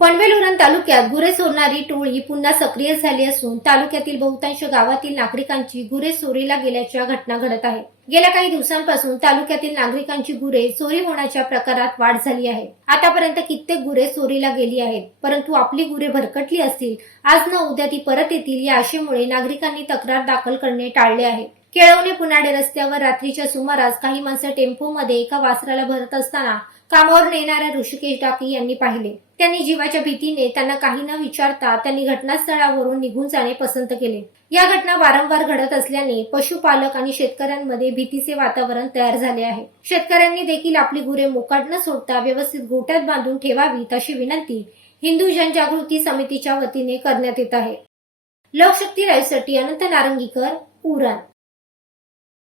पनवेल उरण तालुक्यात गुरे सोडणारी टोळी पुन्हा सक्रिय झाली असून तालुक्यातील बहुतांश गावातील नागरिकांची गुरे चोरीला गेल्याच्या घटना घडत आहेत. गेल्या काही दिवसांपासून तालुक्यातील नागरिकांची गुरे चोरी होण्याच्या प्रकारात वाढ झाली आहे. आतापर्यंत कित्येक गुरे चोरीला गेली आहेत परंतु आपली गुरे भरकटली असतील आज न उद्या ती परत येतील या आशेमुळे नागरिकांनी तक्रार दाखल करणे टाळले आहे. केळवणे पुनाडे रस्त्यावर रात्रीच्या सुमारास काही माणसं टेम्पोमध्ये एका वासराला भरत असताना कामावर नेणाऱ्या ऋषिकेश डाकी यांनी पाहिले. त्यांनी जीवाच्या भीतीने त्यांना काही न विचारता त्यांनी घटनास्थळावरून निघून जाणे पसंत केले. या घटना वारंवार घडत असल्याने पशुपालक आणि शेतकऱ्यांमध्ये भीतीचे वातावरण तयार झाले आहे. शेतकऱ्यांनी देखील आपली गुरे मोकाट न सोडता व्यवस्थित गोट्यात बांधून ठेवावीत अशी विनंती हिंदू जनजागृती समितीच्या वतीने करण्यात येत आहे. लोकशक्ती राईसाठी अनंत नारंगीकर उरण